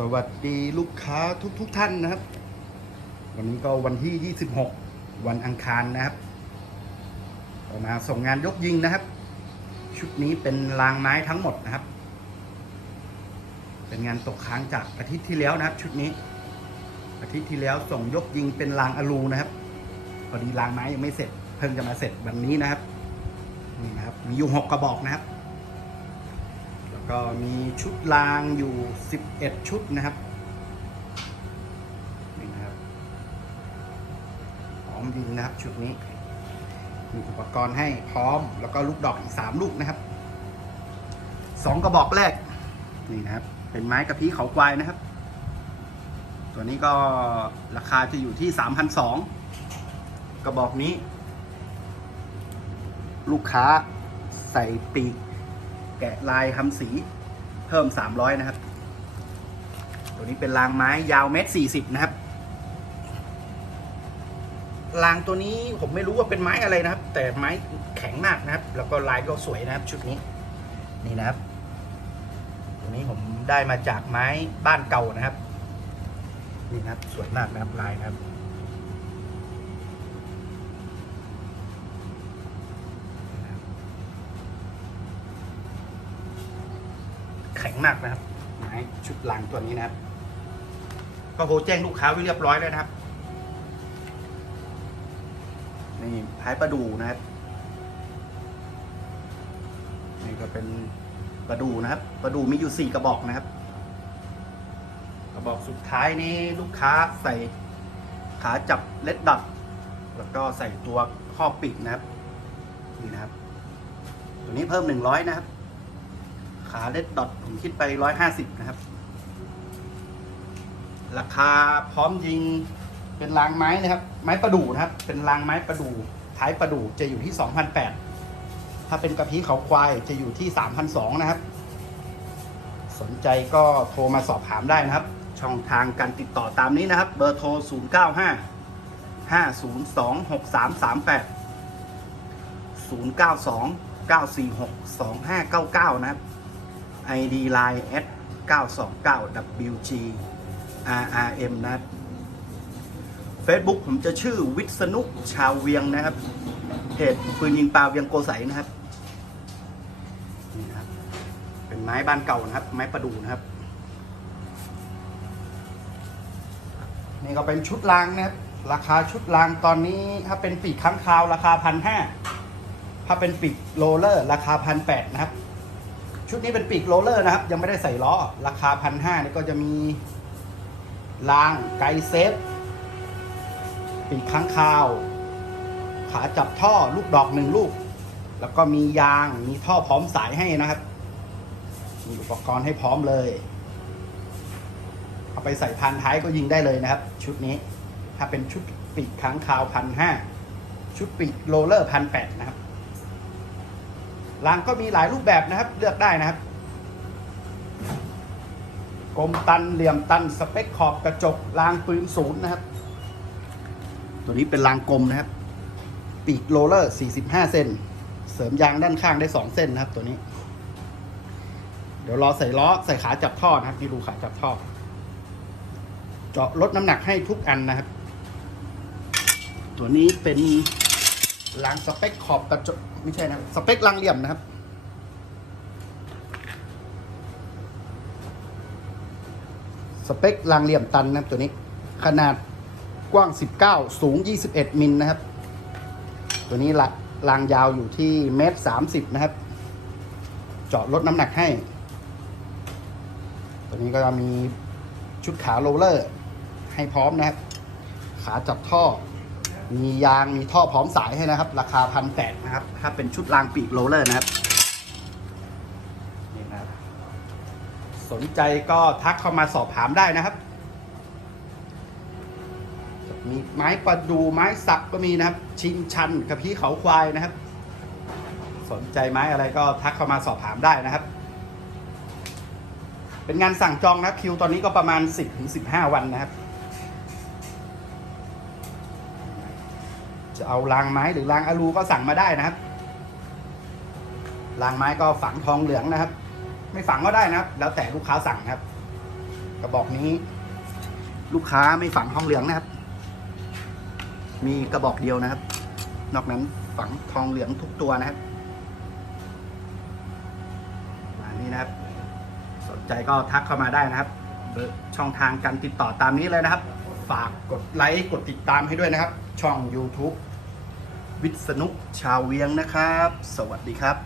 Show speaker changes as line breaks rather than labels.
สวัสดีลูกค้าทุกๆทท่านนะครับ วันนี้ก็วันที่ 26 วันอังคารนะครับเรามาส่งงานยกยิงนะครับ ชุดนี้เป็นรางไม้ทั้งหมดนะครับ เป็นงานตกค้างจากอาทิตย์ที่แล้วนะครับ ชุดนี้ อาทิตย์ที่แล้วส่งยกยิงเป็นรางอลูนะครับพอดีรางไม้ยังไม่เสร็จ เพิ่งจะมาเสร็จวันนี้นะครับนี่นะครับ มีอยู่หกกระบอกนะครับ ก็มีชุดรางอยู่ 11 ชุดนะครับนี่นะครับพร้อมยิงนะครับชุดนี้ มีอุปกรณ์ให้พร้อมแล้วก็ลูกดอกอีก 3 ลูกนะครับสองกระบอกแรกนี่นะครับ เป็นไม้กระพี้เขาควายนะครับ ตัวนี้ก็ราคาจะอยู่ที่ 3,200 กระบอกนี้ ลูกค้าใส่ปีก แกะลายทำสีเพิ่ม 300 นะครับ ตัวนี้เป็นรางไม้ยาวเมตรสี่สิบนะครับ รางตัวนี้ผมไม่รู้ว่าเป็นไม้อะไรนะครับ แต่ไม้แข็งมากนะครับ แล้วก็ลายก็สวยนะครับ ชุดนี้นี่นะครับ ตัวนี้ผมได้มาจากไม้บ้านเก่านะครับ นี่นะครับ สวยมากนะครับลายนะครับ แข็ง มากนะครับไม้ชุดรางตัวนี้นะครับ ก็โทรแจ้งลูกค้าไว้เรียบร้อยแล้วนะครับนี่ท้ายประดูนะครับนี่ก็เป็นประดูนะครับ ประดูมีอยู่สี่กระบอกนะครับ กระบอกสุดท้ายนี้ลูกค้าใส่ขาจับเล็ดดัดแล้วก็ใส่ตัวข้อปีกนะครับนี่นะครับ ตัวนี้เพิ่มหนึ่งร้อยนะครับ ขาเล็ดดอทผมคิดไปร้อยห้าสิบนะครับ ราคาพร้อมยิงเป็นรางไม้นะครับ ไม้ประดู่นะครับ เป็นรางไม้ประดู่ท้ายประดู่จะอยู่ที่สองพันแปดถ้าเป็นกระพี้เขาควายจะอยู่ที่สามพันสองนะครับ สนใจก็โทรมาสอบถามได้นะครับ ช่องทางการติดต่อตามนี้นะครับ เบอร์โทร0 9 5 5 0 2 6 3 3 8 0 9 2 9 4 6 2 5 9 9 นะครับ ID Line s 929 WG RRM นะครับ Facebook ผมจะชื่อวิษณุชาวเวียงนะครับเพจปืนยิงปลาเวียงโกใสนะครับนี่ครับ เป็นไม้บ้านเก่านะครับ ไม้ประดูนะครับ นี่ก็เป็นชุดรางนะครับ ราคาชุดรางตอนนี้ถ้าเป็นปีกค้างคาวราคาพันห้าถ้าเป็นปีกโรลเลอร์ ราคาพันแปดนะครับ ชุดนี้เป็นปีกโรลเลอร์นะครับ ยังไม่ได้ใส่ล้อ ราคาพันห้านี่ก็จะมีรางไกเซฟปีกค้างคาว ขาจับท่อลูกดอกหนึ่งลูก แล้วก็มียางมีท่อพร้อมสายให้นะครับ มีอุปกรณ์ให้พร้อมเลย เอาไปใส่พันท้ายก็ยิงได้เลยนะครับ ชุดนี้ถ้าเป็นชุดปีกค้างคาวพันห้าชุดปีกโรลเลอร์พันแปดนะครับ รางก็มีหลายรูปแบบนะครับ เลือกได้นะครับกลมตันเหลี่ยมตันสเปคขอบกระจกรางปืนศูนย์นะครับ ตัวนี้เป็นรางกลมนะครับ ปีกโรลเลอร์ 45 เซนเสริมยางด้านข้างได้ 2 เส้นนะครับ ตัวนี้ เดี๋ยวรอใส่ล้อใส่ขาจับท่อนะครับนี่ดูขาจับท่อ เจาะลดน้ำหนักให้ทุกอันนะครับ ตัวนี้เป็น รางสเปคขอบกระจกไม่ใช่นะสเปครางเหลี่ยมนะครับ สเปครางเหลี่ยมตันนะครับตัวนี้ ขนาดกว้าง 19 สูง 21 มิลนะครับ ตัวนี้ละรางยาวอยู่ที่เมตร30นะครับ เจาะลดน้ำหนักให้ ตัวนี้ก็จะมีชุดขาโรลเลอร์ให้พร้อมนะครับ ขาจับท่อ มียางมีท่อพร้อมสายให้นะครับ ราคาพันแปดนะครับ ถ้าเป็นชุดรางปีกโรเลอร์นะครับนี่นะครับสนใจก็ทักเข้ามาสอบถามได้นะครับ มีไม้ประดูไม้สักก็มีนะครับ ชิงชันกระพี้เขาควายนะครับ สนใจไม้อะไรก็ทักเข้ามาสอบถามได้นะครับ เป็นงานสั่งจองนะครับคิวตอนนี้ก็ประมาณ 10-15 วันนะครับ จะเอารางไม้หรือรางอะลูก็สั่งมาได้นะครับรางไม้ก็ฝังทองเหลืองนะครับ ไม่ฝังก็ได้นะครับ แล้วแต่ลูกค้าสั่งครับ กระบอกนี้ ลูกค้าไม่ฝังทองเหลืองนะครับ มีกระบอกเดียวนะครับ นอกนั้นฝังทองเหลืองทุกตัวนะครับอันนี้นะครับ สนใจก็ทักเข้ามาได้นะครับช่องทางการติดต่อตามนี้เลยนะครับ ฝากกดไลค์กดติดตามให้ด้วยนะครับ ช่อง YouTube วิษณุชาวเวียงนะครับ สวัสดีครับ